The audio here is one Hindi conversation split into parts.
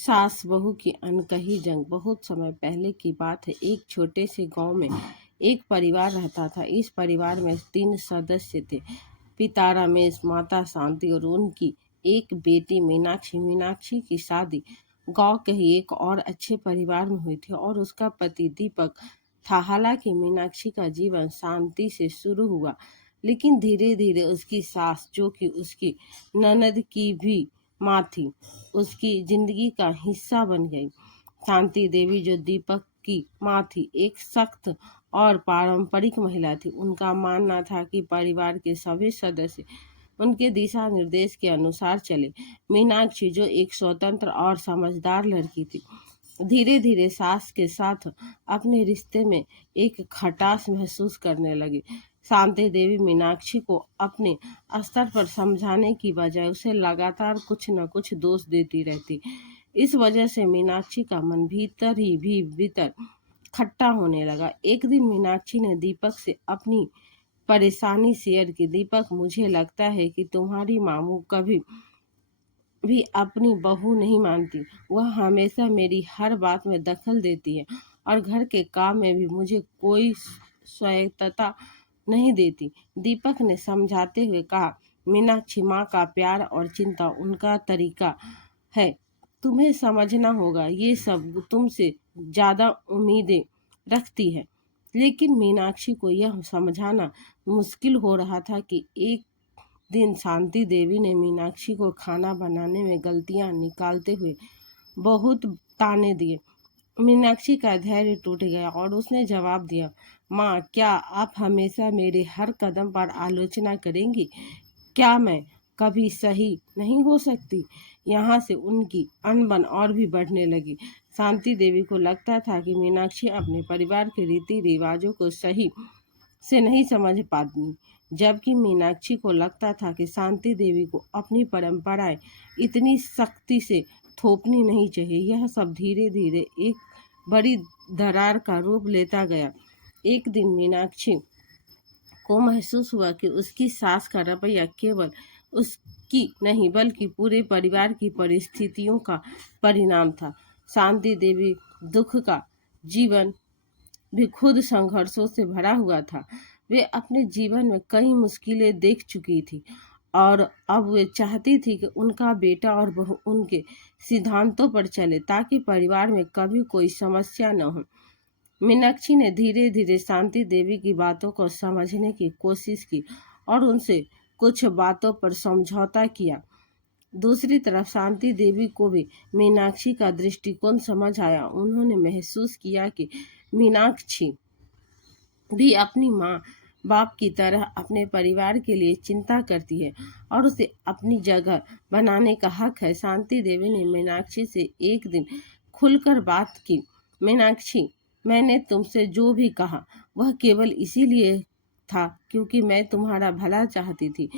सास बहू की अनकही जंग। बहुत समय पहले की बात है। एक छोटे से गांव में एक परिवार रहता था। इस परिवार में 3 सदस्य थे। पिता रमेश, माता शांति और उनकी एक बेटी मीनाक्षी। मीनाक्षी की शादी गांव के ही एक और अच्छे परिवार में हुई थी और उसका पति दीपक था। हालांकि मीनाक्षी का जीवन शांति से शुरू हुआ, लेकिन धीरे धीरे उसकी सास, जो कि उसकी ननद की भी माँ थी, उसकी जिंदगी का हिस्सा बन गई। शांति देवी, जो दीपक की माँ थी, एक सख्त और पारंपरिक महिला थी। उनका मानना था कि परिवार के सभी सदस्य उनके दिशा निर्देश के अनुसार चले। मीनाक्षी, जो एक स्वतंत्र और समझदार लड़की थी, धीरे धीरे सास के साथ अपने रिश्ते में एक खटास महसूस करने लगी। शांति देवी मीनाक्षी को अपने स्तर पर समझाने की बजाय उसे लगातार कुछ न कुछ दोष देती रहती। इस वजह से मीनाक्षी का मन भीतर खट्टा होने लगा। एक दिन मीनाक्षी ने दीपक से अपनी परेशानी शेयर की। दीपक, मुझे लगता है कि तुम्हारी मामू कभी भी अपनी बहू नहीं मानती। वह हमेशा मेरी हर बात में दखल देती है और घर के काम में भी मुझे कोई स्वायत्तता नहीं देती। दीपक ने समझाते हुए कहा, मीनाक्षी, माँ का प्यार और चिंता उनका तरीका है। तुम्हें समझना होगा, ये सब तुमसे ज्यादा उम्मीदें रखती है। लेकिन मीनाक्षी को यह समझाना मुश्किल हो रहा था कि एक दिन शांति देवी ने मीनाक्षी को खाना बनाने में गलतियां निकालते हुए बहुत ताने दिए। मीनाक्षी का धैर्य टूट गया और उसने जवाब दिया, माँ, क्या आप हमेशा मेरे हर कदम पर आलोचना करेंगी? क्या मैं कभी सही नहीं हो सकती? यहाँ से उनकी अनबन और भी बढ़ने लगी। शांति देवी को लगता था कि मीनाक्षी अपने परिवार के रीति रिवाजों को सही से नहीं समझ पाती, जबकि मीनाक्षी को लगता था कि शांति देवी को अपनी परंपराएं इतनी सख्ती से थोपनी नहीं चाहिए। यह सब धीरे धीरे एक बड़ी दरार का रूप लेता गया। एक दिन मीनाक्षी को महसूस हुआ कि उसकी सास का रवैया केवल उसकी नहीं बल्कि पूरे परिवार की परिस्थितियों का परिणाम था। शांति देवी दुख का जीवन भी खुद संघर्षों से भरा हुआ था। वे अपने जीवन में कई मुश्किलें देख चुकी थी और अब वे चाहती थी कि उनका बेटा और बहू उनके सिद्धांतों पर चले, ताकि परिवार में कभी कोई समस्या न हो। मीनाक्षी ने धीरे धीरे शांति देवी की बातों को समझने की कोशिश की और उनसे कुछ बातों पर समझौता किया। दूसरी तरफ शांति देवी को भी मीनाक्षी का दृष्टिकोण समझ आया। उन्होंने महसूस किया कि मीनाक्षी भी अपनी माँ बाप की तरह अपने परिवार के लिए चिंता करती है और उसे अपनी जगह बनाने का हक है। शांति देवी ने मीनाक्षी से एक दिन खुलकर बात की। मीनाक्षी, मैंने तुमसे जो भी कहा वह केवल इसीलिए था क्योंकि मैं तुम्हारा भला चाहती थी।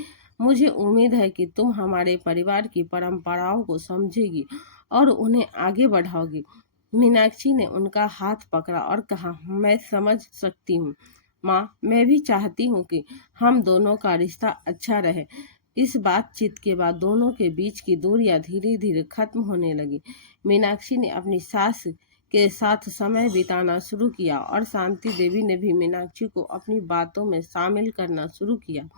मुझे उम्मीद है कि तुम हमारे परिवार की परंपराओं को समझेगी और उन्हें आगे बढ़ाओगी। मीनाक्षी ने उनका हाथ पकड़ा और कहा, मैं समझ सकती हूँ माँ, मैं भी चाहती हूँ कि हम दोनों का रिश्ता अच्छा रहे। इस बातचीत के बाद दोनों के बीच की दूरियां धीरे धीरे खत्म होने लगी। मीनाक्षी ने अपनी सास के साथ समय बिताना शुरू किया और शांति देवी ने भी मीनाक्षी को अपनी बातों में शामिल करना शुरू किया।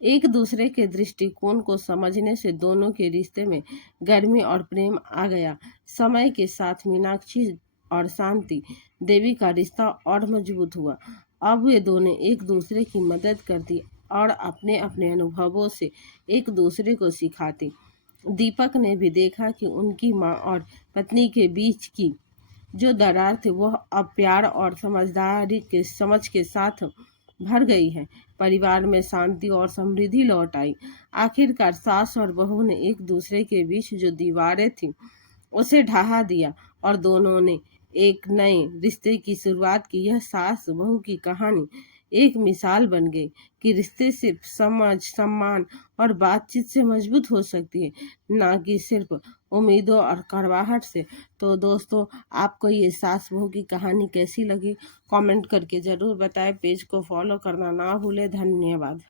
एक दूसरे के दृष्टिकोण को समझने से दोनों के रिश्ते में गर्मी और प्रेम आ गया। समय के साथ मीनाक्षी और शांति देवी का रिश्ता और मजबूत हुआ। अब वे दोनों एक दूसरे की मदद करती और अपने अपने अनुभवों से एक दूसरे को सिखाती। दीपक ने भी देखा कि उनकी माँ और पत्नी के बीच की जो दरार थी वह अब प्यार और समझदारी के समझ के साथ भर गई है। परिवार में शांति और समृद्धि लौट आई। आखिरकार सास और बहू ने एक दूसरे के बीच जो दीवारें थी उसे ढहा दिया और दोनों ने एक नए रिश्ते की शुरुआत की। यह सास बहू की कहानी एक मिसाल बन गई कि रिश्ते सिर्फ समझ, सम्मान और बातचीत से मजबूत हो सकती है, ना कि सिर्फ उम्मीदों और कड़वाहट से। तो दोस्तों, आपको ये सास बहू की कहानी कैसी लगी कमेंट करके ज़रूर बताएं। पेज को फॉलो करना ना भूलें। धन्यवाद।